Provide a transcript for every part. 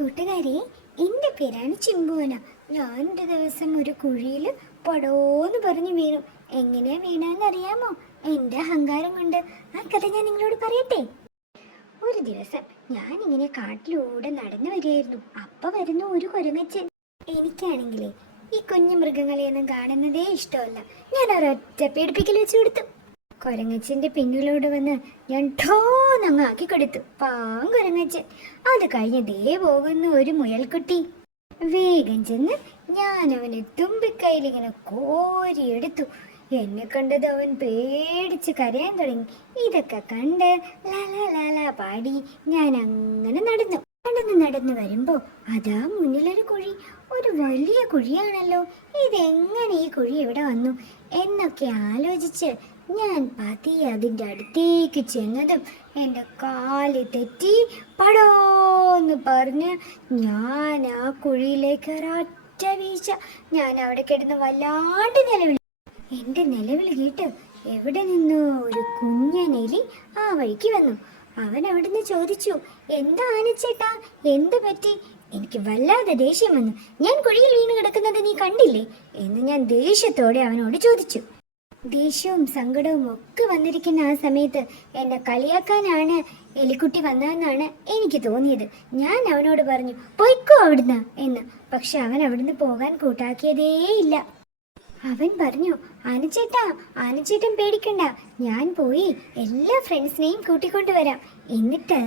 കൂട്ടുകാരി, എൻ്റെ പേരാണ് ചിമ്പുവന. ഞാനൊരു ദിവസം ഒരു കുഴിയിൽ പടോന്ന് പറഞ്ഞു വീണു. എങ്ങനെയാ വീണാന്നറിയാമോ? എൻ്റെ അഹങ്കാരം കൊണ്ട്. ആ കഥ ഞാൻ നിങ്ങളോട് പറയട്ടെ. ഒരു ദിവസം ഞാനിങ്ങനെ കാട്ടിലൂടെ നടന്നു വരികയായിരുന്നു. അപ്പൊ വരുന്നു ഒരു കുരങ്ങച്ചൻ. എനിക്കാണെങ്കിലേ ഈ കുഞ്ഞു മൃഗങ്ങളെയൊന്നും കാണുന്നതേ ഇഷ്ടമല്ല. ഞാൻ ഒരൊറ്റ പേടിപ്പിക്കൽ വെച്ചു കൊടുത്തു. കൊരങ്ങച്ചന്റെ പിന്നിലോട് വന്ന് ഞാൻ ഠോന്നങ്ങ് ആക്കി കൊടുത്തു. കൊരങ്ങച്ചൻ. അത് കഴിഞ്ഞ് ദേ പോകുന്നു ഒരു മുയൽക്കുട്ടി. വേഗം ചെന്ന് ഞാൻ അവനെ തുമ്പിക്കൈയിൽ ഇങ്ങനെ കോരിയെടുത്തു. എന്നെ കണ്ടത് അവൻ പേടിച്ച് കരയാൻ തുടങ്ങി. ഇതൊക്കെ കണ്ട് ലാലാ പാടി ഞാൻ അങ്ങനെ നടന്നു വരുമ്പോ അതാ മുന്നിലൊരു കുഴി. ഒരു വലിയ കുഴിയാണല്ലോ. ഇതെങ്ങനെ ഈ കുഴി ഇവിടെ വന്നു എന്നൊക്കെ ആലോചിച്ച് ഞാൻ പതിയെ അതിൻ്റെ അടുത്തേക്ക് ചെന്നതും എൻ്റെ കാല് തെറ്റി പടോന്ന് പറഞ്ഞ് ഞാൻ ആ കുഴിയിലേക്ക് ഒരൊറ്റ വീഴ്ച. ഞാൻ അവിടെ കിടന്ന് വല്ലാണ്ട് നിലവിളി. എൻ്റെ നിലവിളി കേട്ട് എവിടെ നിന്നോ ഒരു കുഞ്ഞനെലി ആ വഴിക്ക് വന്നു. അവൻ അവിടുന്ന് ചോദിച്ചു, എന്താ ആനച്ചേട്ടാ, എന്ത് പറ്റി? എനിക്ക് വല്ലാതെ ദേഷ്യം വന്നു. ഞാൻ കുഴിയിൽ വീണ് കിടക്കുന്നത് നീ കണ്ടില്ലേ എന്ന് ഞാൻ ദേഷ്യത്തോടെ അവനോട് ചോദിച്ചു. ദേഷ്യവും സങ്കടവും ഒക്കെ വന്നിരിക്കുന്ന ആ സമയത്ത് എന്നെ കളിയാക്കാനാണ് എലിക്കുട്ടി വന്നതെന്നാണ് എനിക്ക് തോന്നിയത്. ഞാൻ അവനോട് പറഞ്ഞു, പൊയ്ക്കോ അവിടുന്ന് എന്ന്. പക്ഷെ അവൻ അവിടുന്ന് പോകാൻ കൂട്ടാക്കിയതേയില്ല. അവൻ പറഞ്ഞു, ആനച്ചേട്ടൻ പേടിക്കണ്ട, ഞാൻ പോയി എല്ലാ ഫ്രണ്ട്സിനെയും കൂട്ടിക്കൊണ്ടുവരാം. എന്നിട്ട്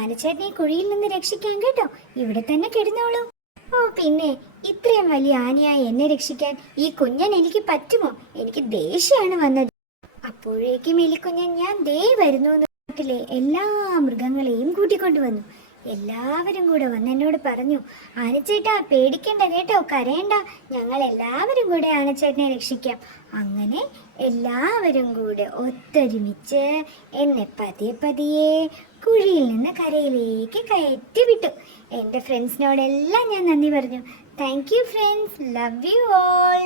ആനച്ചേട്ടനെ കുഴിയിൽ നിന്ന് രക്ഷിക്കാൻ കേട്ടോ. ഇവിടെ തന്നെ കിടന്നോളൂ. ഓ പിന്നെ, ഇത്രയും വലിയ ആനയായി എന്നെ രക്ഷിക്കാൻ ഈ കുഞ്ഞൻ എനിക്ക് പറ്റുമോ? എനിക്ക് ദേഷ്യമാണ് വന്നത്. അപ്പോഴേക്കും എലിക്കുഞ്ഞൻ ഞാൻ ദേ വരുന്നു നാട്ടിലെ എല്ലാ മൃഗങ്ങളെയും കൂട്ടിക്കൊണ്ടുവന്നു. എല്ലാവരും കൂടെ വന്ന് എന്നോട് പറഞ്ഞു, ആനച്ചേട്ടാ പേടിക്കണ്ട കേട്ടോ, കരയണ്ട, ഞങ്ങൾ എല്ലാവരും കൂടെ ആനച്ചേട്ടനെ രക്ഷിക്കാം. അങ്ങനെ എല്ലാവരും കൂടെ ഒത്തൊരുമിച്ച് എന്നെ പതിയെ കുഴിയിൽ നിന്ന് കരയിലേക്ക് കയറ്റി വിട്ടു. എൻ്റെ ഫ്രണ്ട്സിനോടെല്ലാം ഞാൻ നന്ദി പറഞ്ഞു. Thank you friends, love you all.